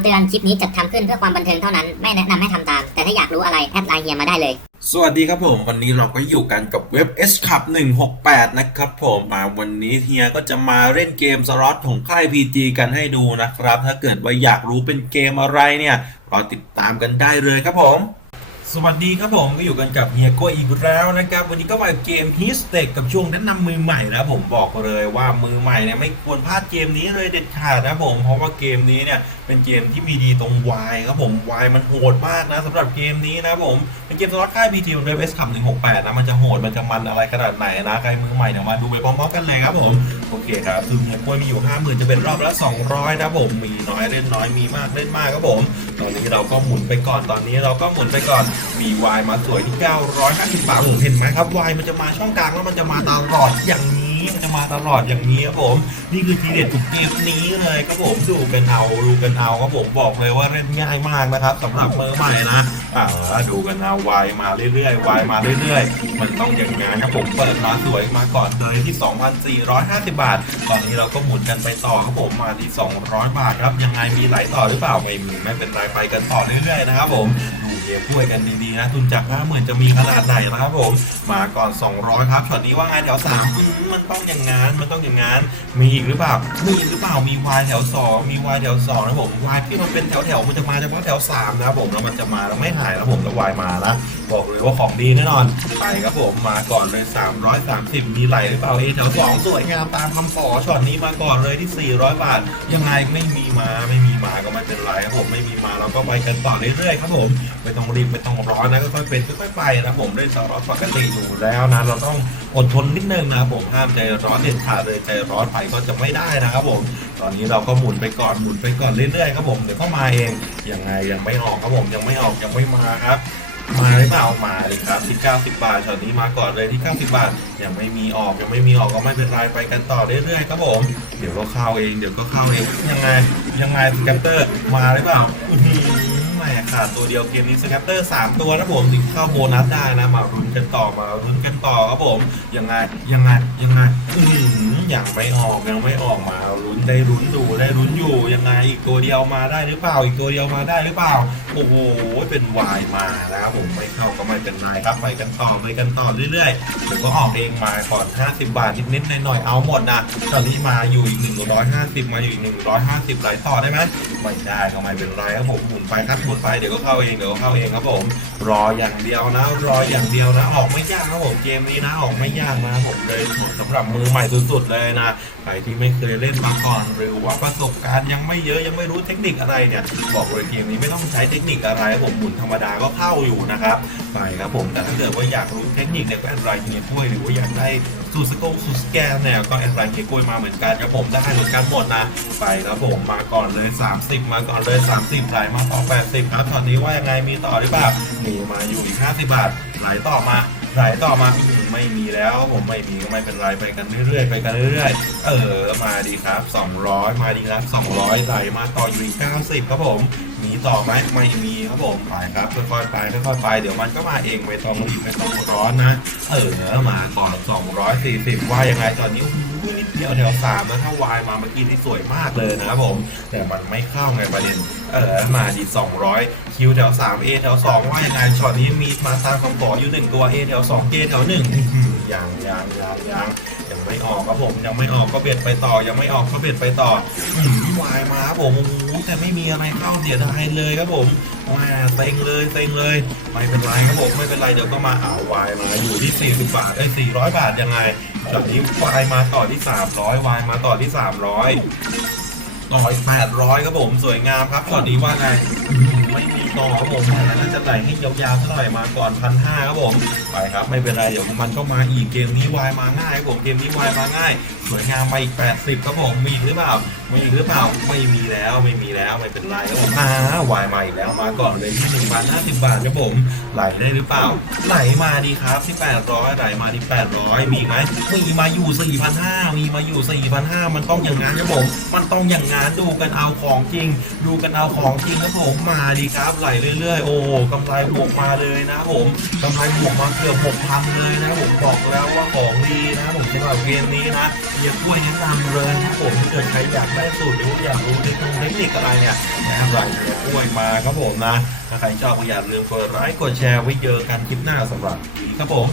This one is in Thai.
ำเตือนคลิปนี้จัดทำขึ้นเพื่อความบันเทิงเท่านั้น ไม่แนะนำให้ทำตาม แต่ถ้าอยากรู้อะไรแอดไลน์เฮียมาได้เลย สวัสดีครับผม วันนี้เราก็อยู่กันกับเว็บ S Cup 168 นะครับผมมาวันนี้เฮียก็จะมาเล่นเกมสล็อตของค่าย PG กันให้ดูนะครับ ถ้าเกิดว่าอยากรู้เป็นเกมอะไรเนี่ยรอติดตามกันได้เลยครับผม สวัสดีครับผมก็อยู่กันกับเฮียโก้อีกแล้วนะครับ วันนี้ก็มาเกมฮิสเต็กับช่วงแนะนำมือใหม่นะผมบอกเลยว่ามือใหม่เนี่ยไม่ควรพลาดเกมนี้เลยเด็ดขาดนะผม เพราะว่าเกมนี้เนี่ยเป็นเกมที่มีดีตรงวายครับผมวายมันโหดมากนะสำหรับเกมนี้นะผม เกมสล็อตค่าย PG บนเว็บ S ขับ168นะมันจะโหดมันจะมันอะไรขนาดไหนนะใครมือใหม่เดี๋ยวมาดูไปพร้อมๆกันเลยครับผมโอเคครับซึ่งเฮียโก้มีอยู่ห้าหมื่นจะเป็นรอบละสองร้อยนะผมมีน้อยเล่นน้อยมีมากเล่นมากครับผม ตอนนี้เราก็หมุนไปก่อนตอนนี้เราก็หมุนไปก่อนมีวายมาสวยที่เก้าร้อยห้าทเห็นไหมครับวายมันจะมาช่องกลางแล้วมันจะมาตลอดอย่าง นี้มันจะมาตลอดอย่างนี้ครับผม นี่คือทีเด็ดของเกมนี้เลยครับผมดูกันเอาดูกันเอาครับผมบอกเลยว่าเล่นง่ายมากนะครับสำหรับมือใหม่นะอ่าดูกันเอาวายมาเรื่อยๆวายมาเรื่อยๆ มันต้องอย่างงั้นครับผมเปิดมาสวยมาก่อนเลยที่ 2,450 บาท ตอนนี้เราก็หมุนกันไปต่อครับผมมาที่ 200 บาทครับยังไงมีไหลต่อหรือเปล่าไม่มีไม่เป็นไรไปกันต่อเรื่อยๆนะครับผมดู เกมช่วยกันดีๆนะทุนจากว่าเหมือนจะมีขนาดไหนนะครับผมมาก่อน 200 ครับช็อตนี้ว่าไงแถว3มมันต้องอย่างงั้นมันต้องอย่างงั้นมีอีกหรือเปล่ามีหรือเปล่ามีวายแถว 2 มีวายแถว2นะผมวายที่มันเป็นแถวๆมันจะมาเฉพาะแถว3นะครับผมแล้วมันจะมาแล้วไม่หายแล้วผมแล้ววายมาแล้ว บอกเลยว่าของดีแน่นอนไปครับผมมาก่อนเลย 330 มีไหลหรือเปล่าเอแถว2สวยงามตามคำขอช็อตนี้มาก่อนเลยที่ 400 บาท ยังไงไม่มีมาไม่มีมาก็ไม่เป็นไรครับผมไม่มีมาเราก็ไปกันต่อเรื่อยๆครับผมไม่ต้องรีบไม่ต้องร้อนนะค่อยๆเป็นค่อยๆไปนะผมเล่นสล็อตปกติอยู่แล้วนะเราต้องอดทนนิดนึงนะผมห้ามใจร้อนเด็ดขาดเลยใจร้อนไปก็จะไม่ได้นะครับผมตอนนี้เราก็หมุนไปก่อนหมุนไปก่อนเรื่อยๆครับผมเดี๋ยวเข้ามาเองยังไงยังไม่ออกครับผมยังไม่ออกยังไม่มาครับ มาหรือเปล่ามาเลยครับที่90 บาทช็อตนี้มาก่อนเลยที่ 90 บาท ยังไม่มีออกยังไม่มีออกก็ไม่เป็นไรไปกันต่อเรื่อยๆครับผม เดี๋ยวก็เข้าเองเดี๋ยวก็เข้าเองยังไงยังไงสแกปเตอร์มาหรือเปล่า แม่ขาดตัวเดียวเกมนี้สแกปเตอร์3ตัวนะผมถึงเข้าโบนัสได้นะมารุนกันต่อมารุนกันต่อครับผมยังไงยังไงยังไงอื้ออยังไม่ออกยังไม่ออกมาลุ้นได้ลุ้นดูได้ลุ้นอยู่ยังไงอีกตัวเดียวมาได้หรือเปล่า อีกตัวเดียวมาได้หรือเปล่าโอ้โหเป็นวายมานะครับผมไม่เข้าก็ไม่เป็นไรครับไปกันต่อไปกันต่อเรื่อยๆผมก็ออกเองมาก่อน 50 บาทนิดๆหน่อยๆเอาหมดนะตอนนี้มาอยู่อีก 150 มาอยู่อีก 150ไหลต่อได้ไหมไม่ได้ก็ไม่เป็นไรครับผมหมุนไปครับหมุนไปเดี๋ยวก็เข้าเองเดี๋ยวก็เข้าเองครับผม รออย่างเดียวนะ รออย่างเดียวนะ ออกไม่ยากครับผมเกมนี้นะออกไม่ยากนะผมเลยสำหรับมือใหม่สุดๆเลยนะใครที่ไม่เคยเล่นมาก่อน หรือว่าประสบการณ์ยังไม่เยอะยังไม่รู้เทคนิคอะไรเนี่ยบอกเลยเกมนี้ไม่ต้องใช้เทคนิคอะไรผมหมุนธรรมดาก็เข้าอยู่นะครับไปครับผมแต่ถ้าเกิดว่าอยากรู้เทคนิคเนี่ยก็แอดไลน์เฮียกล้วยหรือว่าอยากได้สูตรสโกสูตรสแกนเนี่ยก็แอดไลน์เฮียกล้วยมาเหมือนกันครับผมได้เหมือนกันหมดนะไปครับผมมาก่อนเลย 30 มาก่อนเลย 30ไหลมาต่อ80ครับตอนนี้ว่ายังไงมีต่อหรือเปล่ามีมาอยู่อีก 50 บาท ไหลต่อมาไหลต่อมาไม่มีแล้วผมไม่มีก็ไม่เป็นไรไปกันเรื่อยๆไปกันเรื่อยๆเออมาดีครับ 200 มาดีครับ 200ไหลมาต่ออยู่อีก90 ครับผมมีต่อไหมไม่มีครับผมไปครับค่อยๆไปค่อยๆไปเดี๋ยวมันก็มาเองไม่ต้องรีบไม่ต้องร้อนนะ เออมาก่อน240ว่ายังไงตอนนี้ โอ้โหนิดเดียวแถวสามนะถ้าวายมาเมื่อกี้ที่สวยมากเลยนะครับผม แต่มันไม่เข้าไงประเด็น เออมาดี 200 คิวแถวสามเอแถวสองว่ายังไงช็อตนี้มีมาตามคำขออยู่หนึ่งตัวเอแถวสองเอหือยังยังยังยังยัง ไม่ออกครับผมยังไม่ออกก็เบียดไปต่อ ยังไม่ออกก็เบียดไปต่อวายมาครับผมโอ้แต่ไม่มีอะไรเข้าเสียดายเลยครับผมว้าเต็งเลยเต็งเลยไม่เป็นไรครับผมไม่เป็นไรเดี๋ยวก็มาเอาวายมาอยู่ที่ 40 บาทไอ้400 บาทยังไงจากนี้วายมาต่อที่ 300วายมาต่อที่ 300 ต่ออีก800ครับผมสวยงามครับตอนนี้ว่าไงไม่มีต่อครับผมแล้วน่าจะไต่ให้ยาวๆเท่าไหร่มาก่อนพันห้าครับผมไปครับไม่เป็นไรเดี๋ยวมันก็มาอีกเกมนี้วายมาง่ายครับผมเกมนี้วายมาง่าย สวยงามมาอีก 80 ครับผม มีหรือเปล่า มีหรือเปล่า ไม่มีแล้ว ไม่มีแล้ว ไม่เป็นไรครับผมอ่าวายมาอีกแล้ว มาก่อนเลยที่หนึ่งบาทห้าสิบบาทครับผม ไหลได้หรือเปล่า ไหลมาดีครับที่800ไหลมาที่800 มีไหมมีมาอยู่ 4,500 มีมาอยู่ 4,500 มันต้องอย่างงั้นครับผม มันต้องอย่างงั้นดูกันเอาของจริง ดูกันเอาของจริงครับผม มาดีครับไหลเรื่อยๆ โอ้กำไรบวกมาเลยนะครับผมกำไรบวกมาเกือบหกพันเลยนะผมบอกแล้วว่าของดีนะผมสำหรับเกมนี้นะเฮียกล้วยแนะนำเลยนะผมเกิดใครอยากได้สูตรหรืออยากรู้เทคนิคเทคนิคอะไรเนี่ยแนะนำรายเฮียกล้วยมาครับผมนะถ้าใครชอบก็อย่าลืมกดไลค์กดแชร์ไว้เจอกันคลิปหน้าสำหรับครับผม